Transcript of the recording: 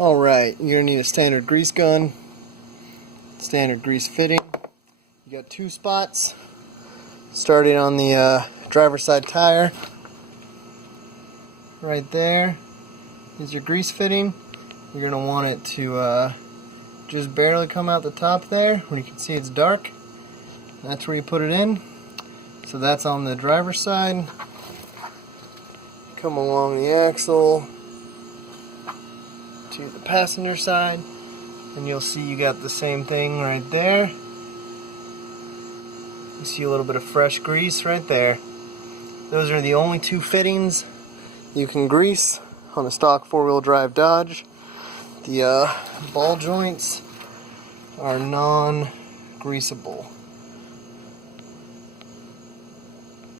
Alright, you're going to need a standard grease gun, standard grease fitting. You got two spots, starting on the driver's side tire. Right there is your grease fitting. You're going to want it to just barely come out the top there, when you can see it's dark. That's where you put it in. So that's on the driver's side. Come along the axle to the passenger side, and you'll see you got the same thing right there. You see a little bit of fresh grease right there. Those are the only two fittings you can grease on a stock four-wheel drive Dodge. The ball joints are non-greasable.